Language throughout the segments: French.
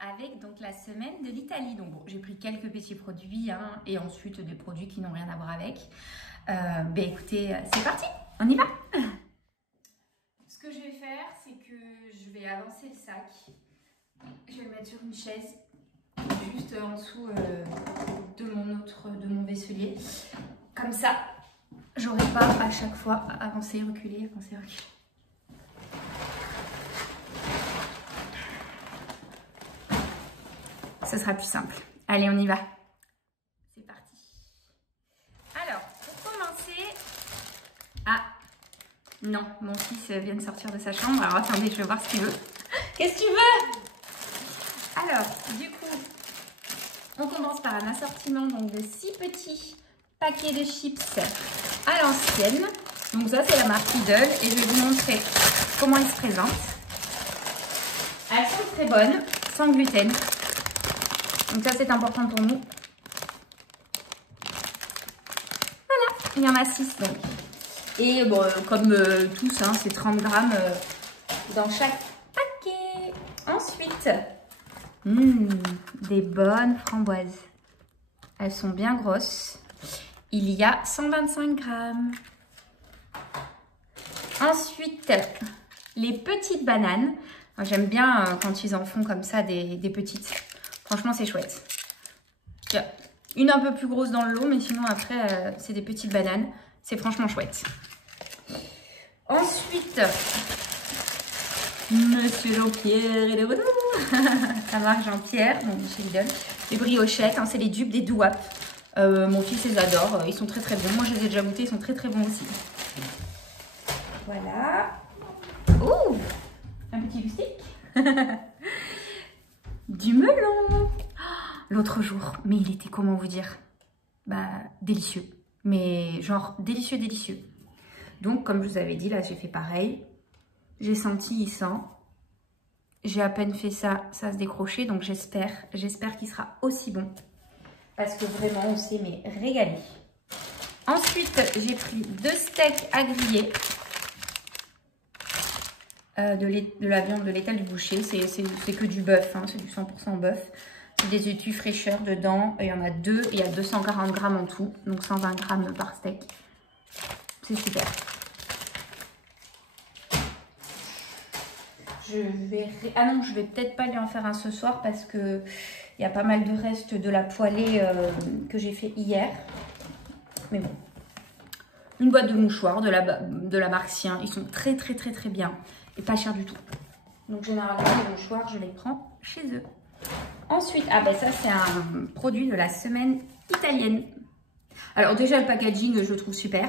avec donc la semaine de l'Italie. Donc bon, j'ai pris quelques petits produits et ensuite des produits qui n'ont rien à voir avec. Écoutez, c'est parti, on y va. Ce que je vais faire, c'est que je vais avancer le sac. Je vais le mettre sur une chaise, juste en dessous de mon vaisselier. Comme ça, j'aurai pas à chaque fois avancer, reculer, avancer, reculer. Ce sera plus simple. Allez, on y va. C'est parti. Alors, pour commencer... Ah, non, mon fils vient de sortir de sa chambre. Alors, attendez, je vais voir ce qu'il veut. Qu'est-ce que tu veux? Alors, du coup, on commence par un assortiment donc, de 6 petits paquets de chips à l'ancienne. Donc ça, c'est la marque Lidl. Et je vais vous montrer comment ils se présentent. Elles sont très bonnes, sans gluten. Donc ça, c'est important pour nous. Voilà, il y en a 6 donc. Et bon, comme tous, c'est 30 grammes dans chaque paquet. Ensuite, des bonnes framboises. Elles sont bien grosses. Il y a 125 grammes. Ensuite, les petites bananes. J'aime bien quand ils en font comme ça des petites. Franchement, c'est chouette. Une un peu plus grosse dans le lot, mais sinon après, c'est des petites bananes. C'est franchement chouette. Ensuite, Monsieur Jean-Pierre et les retours. La marque Jean-Pierre, donc chez Lidl. Les briochettes, c'est les dupes des douap. Mon fils les adore. Ils sont très très bons. Moi, je les ai déjà goûtés. Ils sont très très bons aussi. Voilà. Ouh, un petit loustic. Du melon. L'autre jour, mais il était, comment vous dire, délicieux. Mais genre délicieux, délicieux. Donc, comme je vous avais dit, là, j'ai fait pareil. J'ai senti, il sent. J'ai à peine fait ça, ça se décrochait. Donc, j'espère qu'il sera aussi bon. Parce que vraiment, on s'est régalé. Ensuite, j'ai pris 2 steaks à griller. De la viande de l'étal du boucher. C'est que du bœuf, c'est du 100% bœuf. C'est des étus fraîcheur dedans. Il y en a 2, il y a 240 grammes en tout. Donc 120 grammes par steak. C'est super. Ah non, je vais peut-être pas lui en faire un ce soir parce que il y a pas mal de restes de la poêlée que j'ai fait hier. Mais bon. Une boîte de mouchoirs de la marque Sien. Ils sont très très très très bien. Et pas cher du tout. Donc généralement les mouchoirs, je les prends chez eux. Ensuite, ça c'est un produit de la semaine italienne. Alors déjà le packaging, je le trouve super.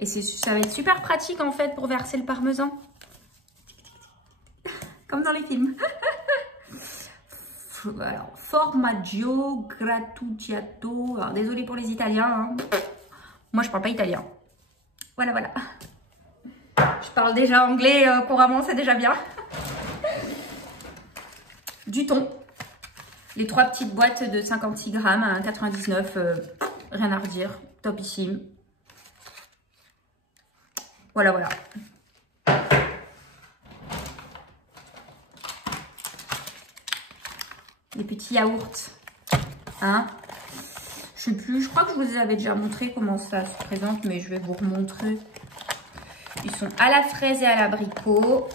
Et ça va être super pratique en fait pour verser le parmesan. Comme dans les films. Alors, formaggio grattugiato. Alors désolé pour les Italiens. Moi je parle pas italien. Voilà, voilà. Je parle déjà anglais couramment, c'est déjà bien. Du thon. Les 3 petites boîtes de 56 grammes à 1,99 €. Rien à redire. Topissime. Voilà, voilà. Les petits yaourts. Je sais plus, je crois que je vous avais déjà montré comment ça se présente, mais je vais vous remontrer. Ils sont à la fraise et à l'abricot.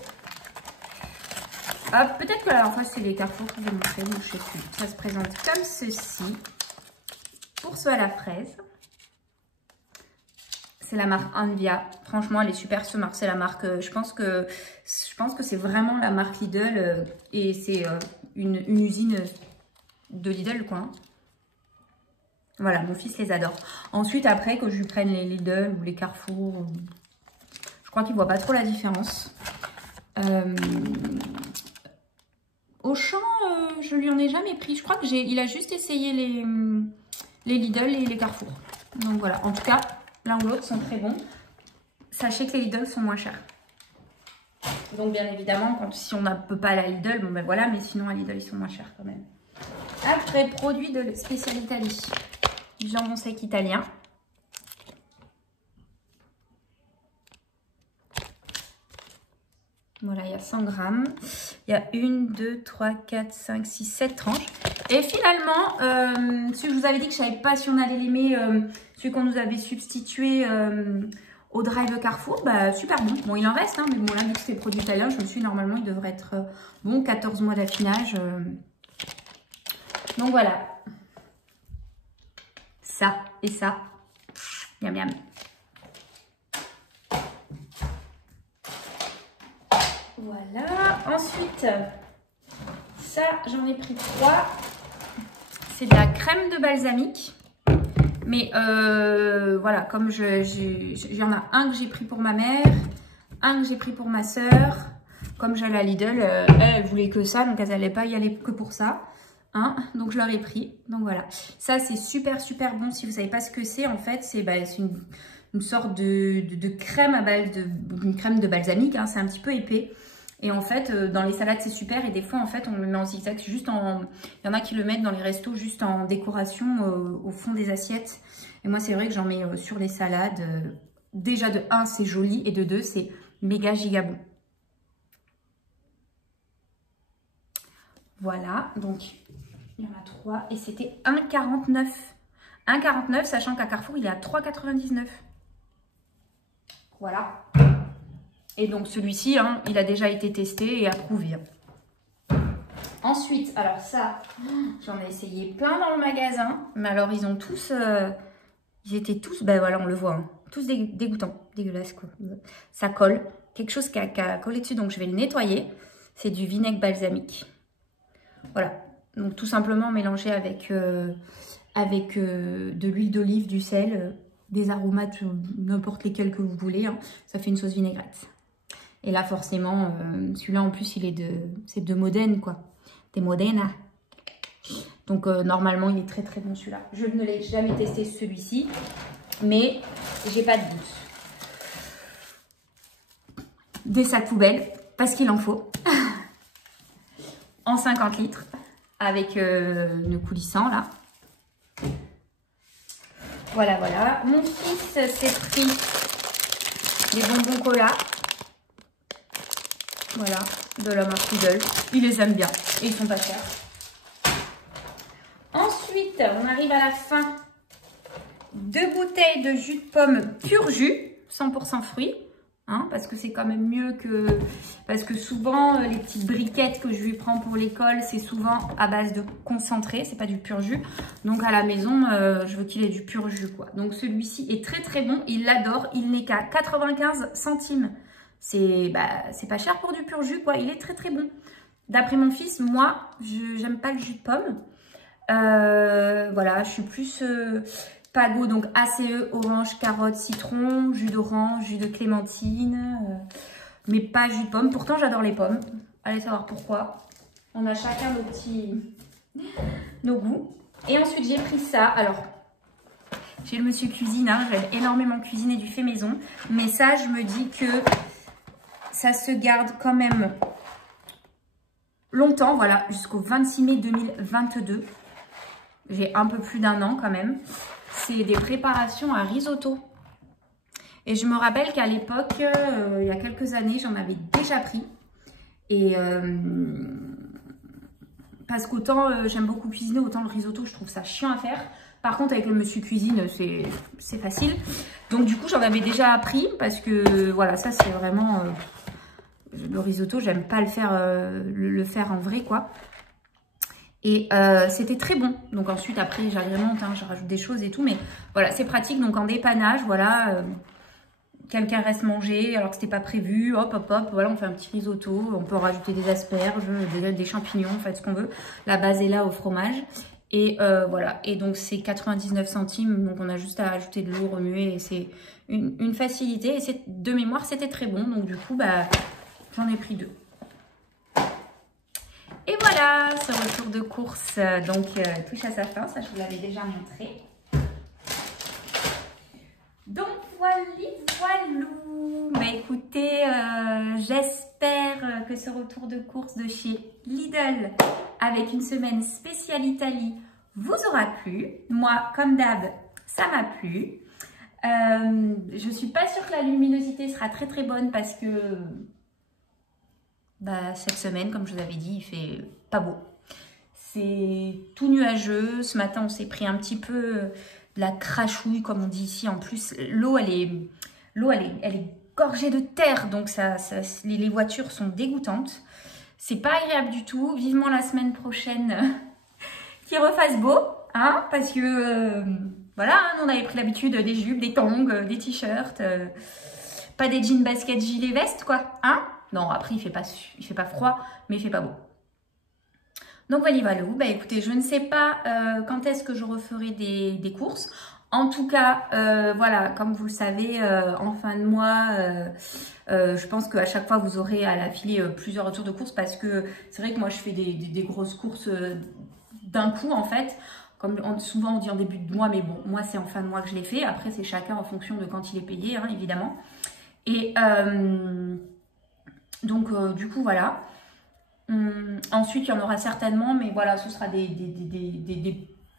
Peut-être que la dernière fois, c'est les Carrefour que je vous ai montré, mais je sais plus. Ça se présente comme ceci. Pour ceux à la fraise. C'est la marque Anvia. Franchement, elle est super ce marque. C'est la marque, je pense que c'est vraiment la marque Lidl. Et c'est une usine de Lidl, quoi. Voilà, mon fils les adore. Ensuite, après, que je lui prenne les Lidl ou les Carrefour, je crois qu'il ne voit pas trop la différence. Auchan, je lui en ai jamais pris. Je crois qu'il a juste essayé les Lidl et les Carrefour. Donc voilà, en tout cas, l'un ou l'autre sont très bons. Sachez que les Lidl sont moins chers. Donc bien évidemment, si on ne peut pas à la Lidl, bon ben voilà, mais sinon à Lidl, ils sont moins chers quand même. Après, produit de spécial Italie. Du jambon sec italien. Voilà, il y a 100 grammes. Il y a 1, 2, 3, 4, 5, 6, 7 tranches. Et finalement, celui que je vous avais dit que je ne savais pas si on allait l'aimer, celui qu'on nous avait substitué au Drive Carrefour, bah, super bon. Bon, il en reste, hein, mais bon, là, vu que c'est produit italien, je me suis dit, normalement, il devrait être bon, 14 mois d'affinage. Donc voilà. Ça et ça. Miam miam. Voilà. Ensuite, ça, j'en ai pris 3. C'est de la crème de balsamique. Mais voilà, comme il y en a un que j'ai pris pour ma mère, un que j'ai pris pour ma soeur. Comme j'allais à Lidl, elle voulait que ça, donc elle n'allait pas y aller que pour ça. Hein, donc je leur ai pris. Donc voilà. Ça, c'est super, super bon. Si vous ne savez pas ce que c'est, en fait, c'est une sorte de crème à base une crème de balsamique. Hein, c'est un petit peu épais. Et en fait, dans les salades, c'est super. Et des fois, en fait, on le met en zigzag. Il y en a qui le mettent dans les restos juste en décoration au fond des assiettes. Et moi, c'est vrai que j'en mets sur les salades. Déjà, de 1, c'est joli. Et de 2, c'est méga giga bon. Voilà. Donc, il y en a 3. Et c'était 1,49. 1,49, sachant qu'à Carrefour, il est à 3,99. Voilà. Et donc celui-ci, hein, il a déjà été testé et approuvé. Ensuite, alors ça, j'en ai essayé plein dans le magasin. Mais alors, ils ont tous... ils étaient tous... Ben voilà, on le voit. Hein, tous dégoûtants. Dégueulasse, quoi. Ça colle. Quelque chose qui a collé dessus. Donc, je vais le nettoyer. C'est du vinaigre balsamique. Voilà. Donc, tout simplement mélanger avec de l'huile d'olive, du sel, des aromates, n'importe lesquels que vous voulez. Hein. Ça fait une sauce vinaigrette. Et là, forcément, celui-là, en plus, c'est de Modène, quoi. Des Modena. Donc, normalement, il est très, très bon, celui-là. Je ne l'ai jamais testé, celui-ci. Mais, j'ai pas de doute. Des sacs poubelles, parce qu'il en faut. En 50 litres. Avec le coulissant, là. Voilà, voilà. Mon fils s'est pris des bonbons cola. Voilà, de la marque Lidl. Il les aime bien et ils sont pas chers. Ensuite, on arrive à la fin. 2 bouteilles de jus de pomme pur jus, 100% fruits. Hein, parce que c'est quand même mieux que... Parce que souvent, les petites briquettes que je lui prends pour l'école, c'est souvent à base de concentré. C'est pas du pur jus. Donc à la maison, je veux qu'il ait du pur jus, quoi. Donc celui-ci est très très bon. Il l'adore. Il n'est qu'à 95 centimes. C'est pas cher pour du pur jus, quoi. Il est très très bon. D'après mon fils, moi, j'aime pas le jus de pomme. Voilà, je suis plus Pago, donc ACE, orange, carotte, citron, jus d'orange, jus de clémentine, mais pas jus de pomme. Pourtant, j'adore les pommes. Allez savoir pourquoi. On a chacun nos goûts. Et ensuite, j'ai pris ça. Alors, j'ai le monsieur cuisine, hein, j'aime énormément cuisiner du fait maison. Mais ça, je me dis que ça se garde quand même longtemps, voilà, jusqu'au 26 mai 2022. J'ai un peu plus d'1 an quand même. C'est des préparations à risotto. Et je me rappelle qu'à l'époque, il y a quelques années, j'en avais déjà pris. Et parce qu'autant j'aime beaucoup cuisiner, autant le risotto, je trouve ça chiant à faire. Par contre, avec le monsieur cuisine, c'est facile. Donc du coup, j'en avais déjà appris parce que voilà, ça c'est vraiment... le risotto, j'aime pas le faire en vrai, quoi. Et c'était très bon. Donc ensuite, après, j'agrémente, hein, je rajoute des choses et tout. Mais voilà, c'est pratique. Donc en dépannage, voilà, quelqu'un reste manger alors que c'était pas prévu. Hop, hop, hop, voilà, on fait un petit risotto. On peut rajouter des asperges, des champignons, en fait, ce qu'on veut. La base est là au fromage. Et voilà, et donc c'est 99 centimes. Donc on a juste à ajouter de l'eau, remuer. Et c'est une facilité. Et de mémoire, c'était très bon. Donc du coup, bah, j'en ai pris 2. Et voilà, ce retour de course donc touche à sa fin, ça je vous l'avais déjà montré. Donc voilou. Bah écoutez, j'espère que ce retour de course de chez Lidl avec une semaine spéciale Italie vous aura plu. Moi, comme d'hab, ça m'a plu. Je suis pas sûre que la luminosité sera très très bonne parce que bah, cette semaine, comme je vous avais dit, il fait pas beau. C'est tout nuageux. Ce matin, on s'est pris un petit peu de la crachouille, comme on dit ici. En plus, l'eau, elle est gorgée de terre, donc les voitures sont dégoûtantes. C'est pas agréable du tout. Vivement la semaine prochaine qu'il refasse beau, hein, parce que voilà, hein, on avait pris l'habitude des jupes, des tongs, des t-shirts, pas des jeans, baskets, gilets, vestes, quoi, hein. Non, après il fait pas froid, mais il fait pas beau. Donc voilà, bah écoutez, je ne sais pas quand est-ce que je referai des courses. En tout cas, voilà, comme vous le savez, en fin de mois, je pense qu'à chaque fois, vous aurez à l'affiler plusieurs retours de courses parce que c'est vrai que moi, je fais des grosses courses d'un coup, en fait. Comme souvent, on dit en début de mois, mais bon, moi, c'est en fin de mois que je l'ai fait. Après, c'est chacun en fonction de quand il est payé, hein, évidemment. Et donc, du coup, voilà. Ensuite, il y en aura certainement, mais voilà, ce sera des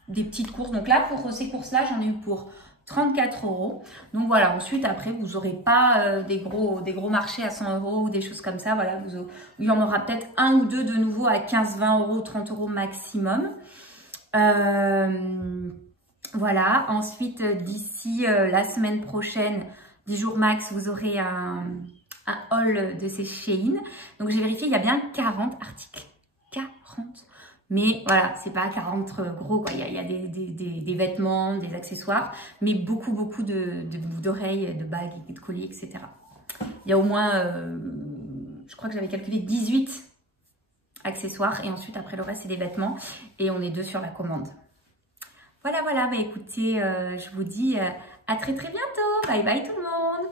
petites courses. Donc là, pour ces courses-là, j'en ai eu pour 34 €. Donc voilà, ensuite, après, vous n'aurez pas des gros marchés à 100 € ou des choses comme ça. Voilà, il y en aura peut-être un ou deux de nouveau à 15, 20 €, 30 € maximum. Voilà, ensuite, d'ici la semaine prochaine, 10 jours max, vous aurez un haul de ces Shein. Donc j'ai vérifié, il y a bien 40 articles. 40. Mais voilà, c'est pas 40 gros, quoi. Il y a des vêtements, des accessoires, mais beaucoup d'oreilles, de bagues, de colliers, etc. Il y a au moins, je crois que j'avais calculé 18 accessoires. Et ensuite, après le reste, c'est des vêtements. Et on est 2 sur la commande. Voilà, bah écoutez, je vous dis à très bientôt. Bye bye tout le monde.